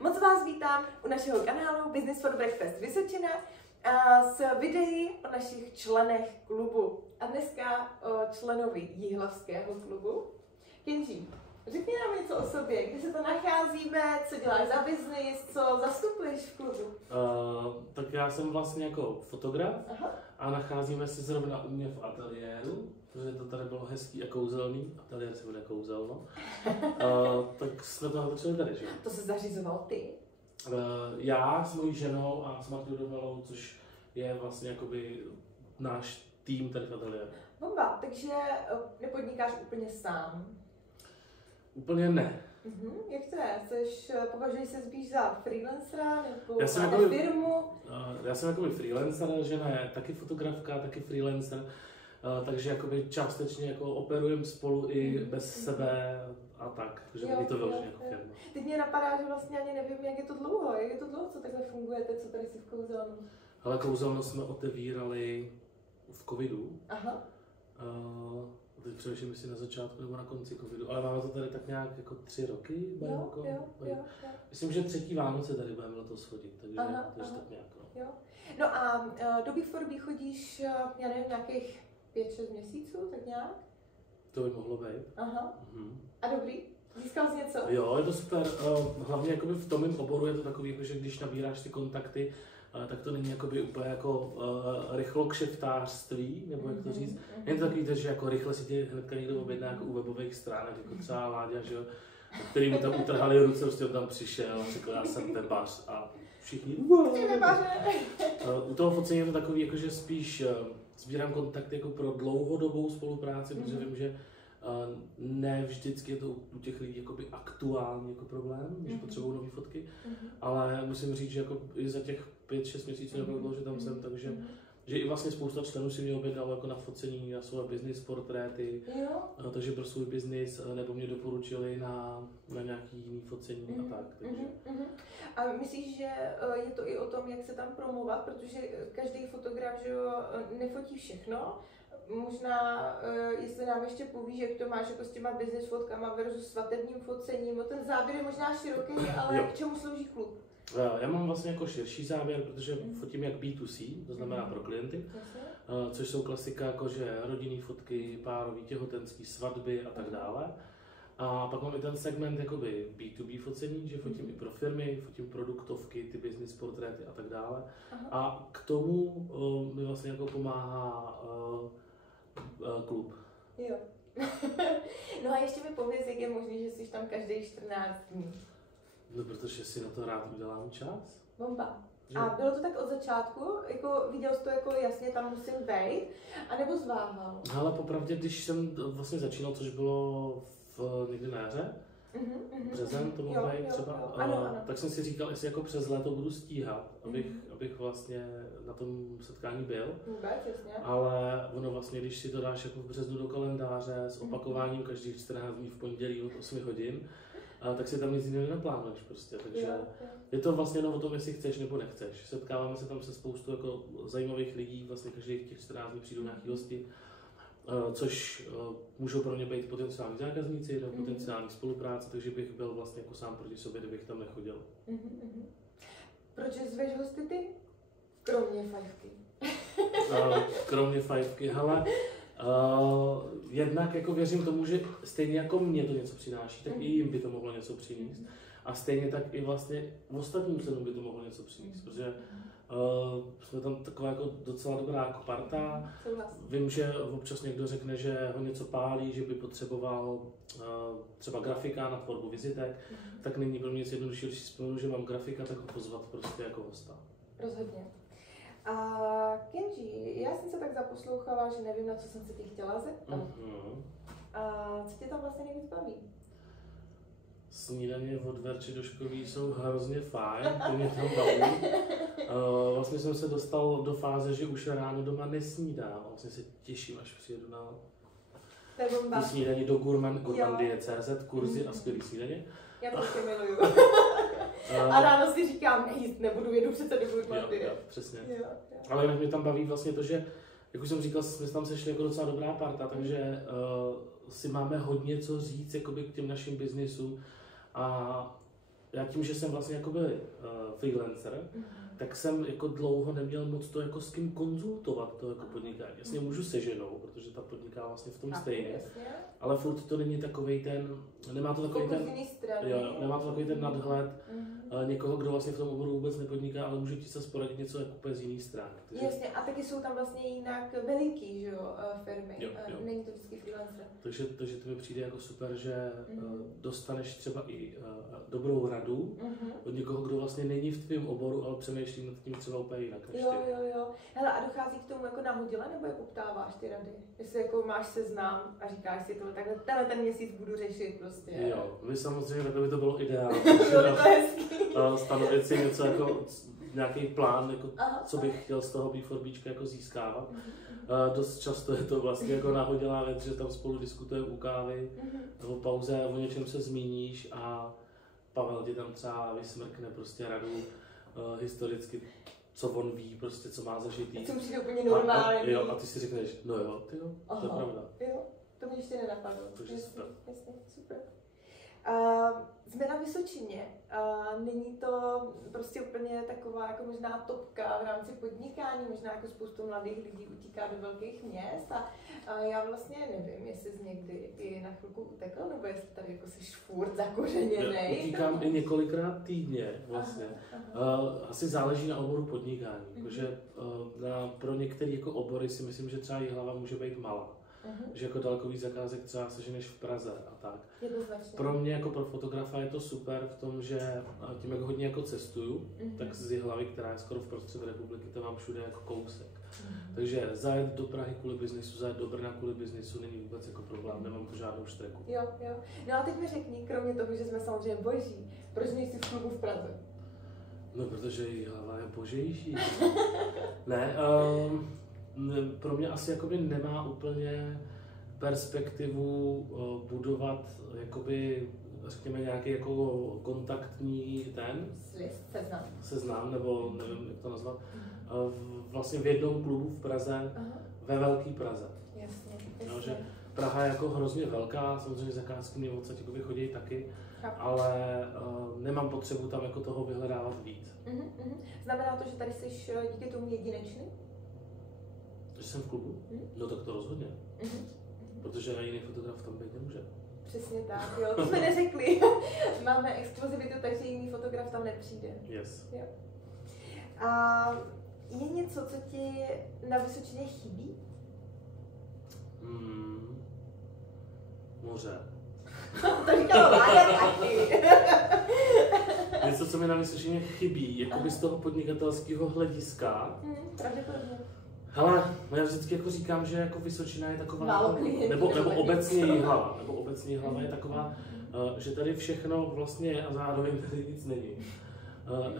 Moc vás vítám u našeho kanálu Business for Breakfast Vysočina s videí o našich členech klubu. A dneska o členovi Jihlavského klubu. Kenji, řekni nám něco o sobě, kde se to nacházíme, co děláš za biznis, co zastupuješ v klubu? Tak já jsem vlastně jako fotograf. Aha. A nacházíme se zrovna u mě v ateliéru, protože to tady bylo hezký a kouzelný. Ateliér se jmenuje Kouzelno. Tak jsme to natočili tady, že? To se zařizoval ty? Já s mojí ženou a s Martou Domelou, což je vlastně jakoby náš tým tady v ateliéru. Bomba, takže nepodnikáš úplně sám? Úplně ne. Jak to je? Považuješ se spíš za freelancera nebo Já jsem máte jakoby, firmu? Já jsem jakoby freelancer, žena je taky fotografka, taky freelancer, takže jakoby částečně jako operujeme spolu i bez sebe a tak, takže není to vyloženě jako firma. Teď mě napadá, že vlastně ani nevím, jak je to dlouho, co takhle fungujete, co tady si v Kouzelnu? Ale Kouzelno jsme otevírali v covidu. Aha. Teď přemýšlím, jestli na začátku nebo na konci covidu, ale máme to tady tak nějak jako 3 roky. Jo. Myslím, že 3. Vánoce tady budeme letos chodit, takže aha. tak nějak. No. Jo. No a do Big Forby chodíš, já nevím, nějakých 5-6 měsíců, tak nějak? To by mohlo být. Aha. A dobrý? Získal jsi něco? Jo, je to super. Hlavně jakoby v tom mém oboru je to takový, že když nabíráš ty kontakty, tak to není jakoby úplně jako rychlokšeftářství, nebo jak to říct. Jen to takový, že jako rychle si tě hnedka někdo objedná jako u webových stránek, jako třeba Láďa, že jo, který mu tam utrhali ruce, prostě on tam přišel a řekl, já jsem webař a všichni. U toho focení je to takový, jako, že spíš sbírám kontakty jako pro dlouhodobou spolupráci, protože vím, že ne vždycky je to u těch lidí jakoby aktuální jako problém, když potřebují nové fotky, ale musím říct, že jako i za těch 5-6 měsíců nebo dlouho, že tam jsem, takže že i vlastně spousta členů si mě objednalo jako na focení, na svoje business portréty, takže pro svůj business, nebo mě doporučili na nějaký jiný focení a tak. Takže. A myslíš, že je to i o tom, jak se tam promovat, protože každý fotograf, že jo, nefotí všechno. Možná, jestli nám ještě povíš, jak to máš jako s těma business fotkama versus svatebním focením, ten záběr je možná široký, ale k čemu slouží klub? Já mám vlastně jako širší záběr, protože fotím jak B2C, to znamená pro klienty, což jsou klasika jako že rodinné fotky, párový, těhotenský, svatby a tak dále. A pak mám i ten segment jakoby B2B focení, že fotím i pro firmy, fotím produktovky, ty business portréty a tak dále. A k tomu mi vlastně jako pomáhá klub. Jo. No a ještě mi pověz, jak je možné, že jsi tam každý 14 dní. No, protože si na to rád udělám čas. Bomba. A bylo to tak od začátku? Jako, viděl jsi to jako jasně, tam musím být? A nebo zváhal? Ale popravdě, když jsem vlastně začínal, což bylo někdy na jaře, březen to mohlo být třeba, ano. tak jsem si říkal, jestli jako přes léto budu stíhat, abych vlastně na tom setkání byl. Jasně. Ale ono vlastně, když si to dáš jako v březnu do kalendáře s opakováním každých 14 dní v pondělí od 8 hodin, tak si tam nic jiného nenaplánuješ prostě, takže je to vlastně jenom o tom, jestli chceš nebo nechceš. Setkáváme se tam se spoustu jako zajímavých lidí, vlastně každých těch 14 dní přijdou nějaký hosti, což můžou pro ně být potenciální zákazníci nebo potenciální spolupráce, takže bych byl vlastně jako sám proti sobě, kdybych tam nechodil. Proč zveš hosty ty? Kromě fajfky. Kromě fajfky, hele, jednak jako věřím tomu, že stejně jako mě to něco přináší, tak i jim by to mohlo něco přinést. A stejně tak i vlastně ostatním členům by to mohlo něco přinést, protože jsme tam taková jako docela dobrá jako parta. Vím, že občas někdo řekne, že ho něco pálí, že by potřeboval třeba grafika na tvorbu vizitek, tak není pro mě nic jednodušší, když si vzpomenu, že mám grafika, tak ho pozvat prostě jako hosta. Rozhodně. A Kenji, já jsem se tak zaposlouchala, že nevím, na co jsem se tě chtěla zeptat. A co tě tam vlastně nejvíc baví? Snídaně od Verči Doškový jsou hrozně fajn, to mě tam baví. Vlastně jsem se dostal do fáze, že už ráno doma nesnídám. Vlastně se těším, až přijedu na snídaní do Gourmandie.cz, kurzy a skvělý snídaně. Já to taky miluju. A ráno si říkám, nejíst nebudu, jedu přece do Gourmandie. Jo, přesně. Ale jinak mě tam baví vlastně to, že, jak už jsem říkal, jsme tam sešli jako docela dobrá parta, takže si máme hodně co říct jakoby k těm našim biznisům. A já tím, že jsem vlastně jakoby freelancer, tak jsem jako dlouho neměl moc to jako s kým konzultovat to jako podnikání. Jasně můžu se ženou, protože ta podniká vlastně v tom stejně, ale furt to není takovej ten, nemá to takový ten nadhled někoho, kdo vlastně v tom oboru vůbec nepodniká, ale může ti se poradit něco jako úplně z jiný strany. Takže... Jasně, a taky jsou tam vlastně jinak veliký, že jo, firmy, jo. Není to vždycky freelancer. Takže to mi přijde jako super, že dostaneš třeba i dobrou radu od někoho, kdo vlastně není v tvém oboru, ale přemýšlí nad tím třeba úplně jinak než ty. Jo. Hele, a dochází k tomu jako nahodile, nebo je poptáváš ty rady? Jestli jako máš seznam a říkáš si tohle, takhle ten měsíc budu řešit prostě. Jo, my samozřejmě, takhle by to bylo ideální. To je hezký. Stanovit si něco jako nějaký plán, jako, co bych chtěl z toho B4Bčka jako získávat. Dost často je to vlastně jako náhodilá věc, že tam spolu diskutujeme u kávy, nebo pauze, o něčem se zmíníš a Pavel ti tam třeba vysmrkne prostě radu historicky, co on ví, prostě co má zažitý. To přijde úplně normální. A ty si řekneš, no jo, ty jo, to je pravda. Jo, to mě ještě nenapadlo. Jasně, super. Jsme na Vysočině. Není to prostě úplně taková jako možná topka v rámci podnikání, možná jako spoustu mladých lidí utíká do velkých měst a já vlastně nevím, jestli jsi někdy i na chvilku utekl, nebo jestli tady jako jsi furt zakořeněnej. Utíkám i několikrát týdně vlastně. Asi záleží na oboru podnikání, protože pro některé jako obory si myslím, že třeba Jihlava může být malá. Že jako daleko víc zakázek třeba seženeš v Praze a tak. Pro mě jako pro fotografa je to super v tom, že tím jak hodně jako cestuju, tak z Jihlavy, která je skoro v prostřed republiky, to mám všude jako kousek. Takže zajet do Prahy kvůli biznisu, zajet do Brna kvůli biznisu není vůbec jako problém, nemám to žádnou štreku. Jo. No a teď mi řekni, kromě toho, že jsme samozřejmě boží, proč nejsi v klubu v Praze? No, protože Jihlava je božejší. Ne, pro mě asi jakoby nemá úplně perspektivu budovat jakoby, řekněme, nějaký jako kontaktní seznam, nebo nevím, jak to nazvat, vlastně v jednom klubu v Praze, ve velké Praze. Jasně. No, že Praha je jako hrozně velká, samozřejmě zakázky mě odsaď chodí taky, ale nemám potřebu tam jako toho vyhledávat víc. Znamená to, že tady jsi díky tomu jedinečný? Že jsem v klubu? No tak to rozhodně. Protože jiný fotograf tam být nemůže. Přesně tak, jo. To jsme neřekli. Máme exkluzivitu, takže jiný fotograf tam nepřijde. Yes. Jo. A je něco, co ti na Vysočině chybí? Moře. To říkala Láďa taky. Něco, co mi na Vysočině chybí, jakoby z toho podnikatelského hlediska. Pravděpodobně. Hele, já vždycky jako říkám, že jako Vysočina je taková, nebo obecně Jihlava je taková, že tady všechno vlastně je a zároveň tady nic není.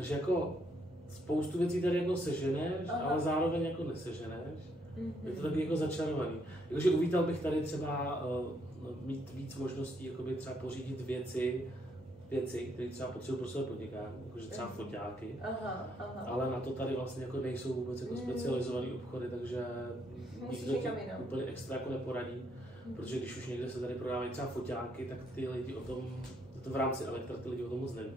Že jako spoustu věcí tady jako seženeš, ale zároveň jako neseženeš. Je to taky jako začarovaný. Jakože uvítal bych tady třeba mít víc možností, jakoby třeba pořídit věci, které třeba potřebují pro své podnikání, jakože třeba foťáky, ale na to tady vlastně jako nejsou vůbec jako specializované obchody, takže nikdo ti úplně extra jako neporadí, protože když už někde se tady prodávají třeba foťáky, tak ty lidi o tom, to v rámci Elektra, ty lidi o tom moc neví.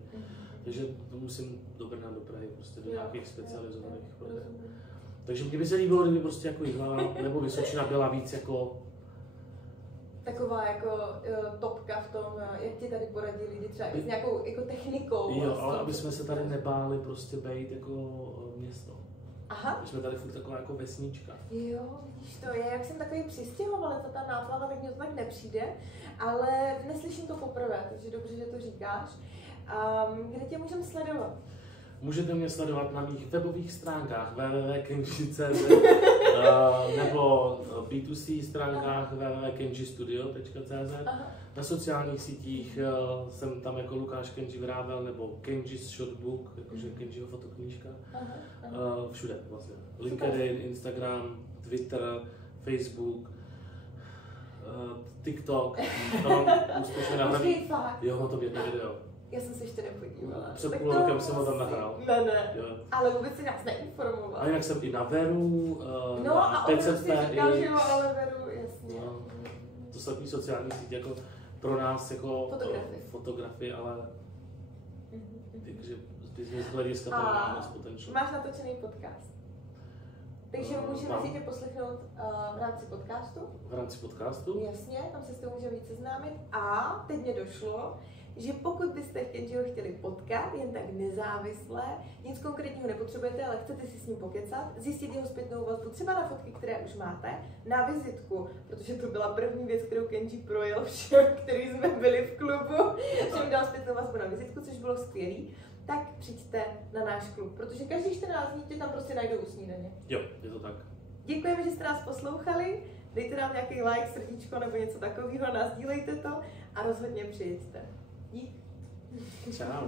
Takže to musím do Brna, do Prahy, prostě do nějakých specializovaných prodejů. Takže kdyby se líbilo, kdyby prostě jako Jihlava nebo Vysočina byla víc jako taková jako topka v tom, jak ti tady poradí lidi třeba i s nějakou jako technikou. Jo, ale aby jsme se tady nebáli prostě být jako město. Aha. My jsme tady furt taková jako vesnička. Jo, vidíš to, jak jsem takový přistěhovalec a ta náplava, tak mně to tak nepřijde, ale neslyším to poprvé, takže dobře, že to říkáš. Kde tě můžeme sledovat? Můžete mě sledovat na mých webových stránkách www.kenji.cz nebo B2C stránkách www.kenjistudio.cz. Na sociálních sítích jsem tam jako Lukáš Kenji Vrábel nebo Kenji's Shotbook, jakože Kenjiho fotoknížka. Všude vlastně. LinkedIn, Instagram, Twitter, Facebook, TikTok. Tam úspěšně nahrávám. Jo, mám tam jedno video. Já jsem se ještě nepodívala. Před půl rokem jsem ho tam nahrál. Ne. Jo. Ale vůbec si nás neinformoval. A jinak jsem i na Veru, na 500px. Říkal, že jo, ale Veru, jasně. No, to jsou takový sociální sítě jako pro nás jako fotografie, ale jakože z business hlediska to má moc potential. Máš natočený podcast. Takže můžeme si tě poslechnout v rámci podcastu. V rámci podcastu? Jasně, tam se s tou můžeme víc seznámit. A teď mě došlo, že pokud byste Kenjiho chtěli potkat, jen tak nezávisle, nic konkrétního nepotřebujete, ale chcete si s ním pokecat, zjistit jeho zpětnou vazbu, třeba na fotky, které už máte, na vizitku, protože to byla první věc, kterou Kenji projel všem, který jsme byli v klubu, že mi dal zpětnou vazbu na vizitku, což bylo skvělý, tak přijďte na náš klub, protože každý 14 dní tě tam prostě najdou u snídaně. Jo, je to tak. Děkujeme, že jste nás poslouchali, dejte nám nějaký like, srdíčko nebo něco takového, nazdílejte to a rozhodně přijeďte. Dík. Čau.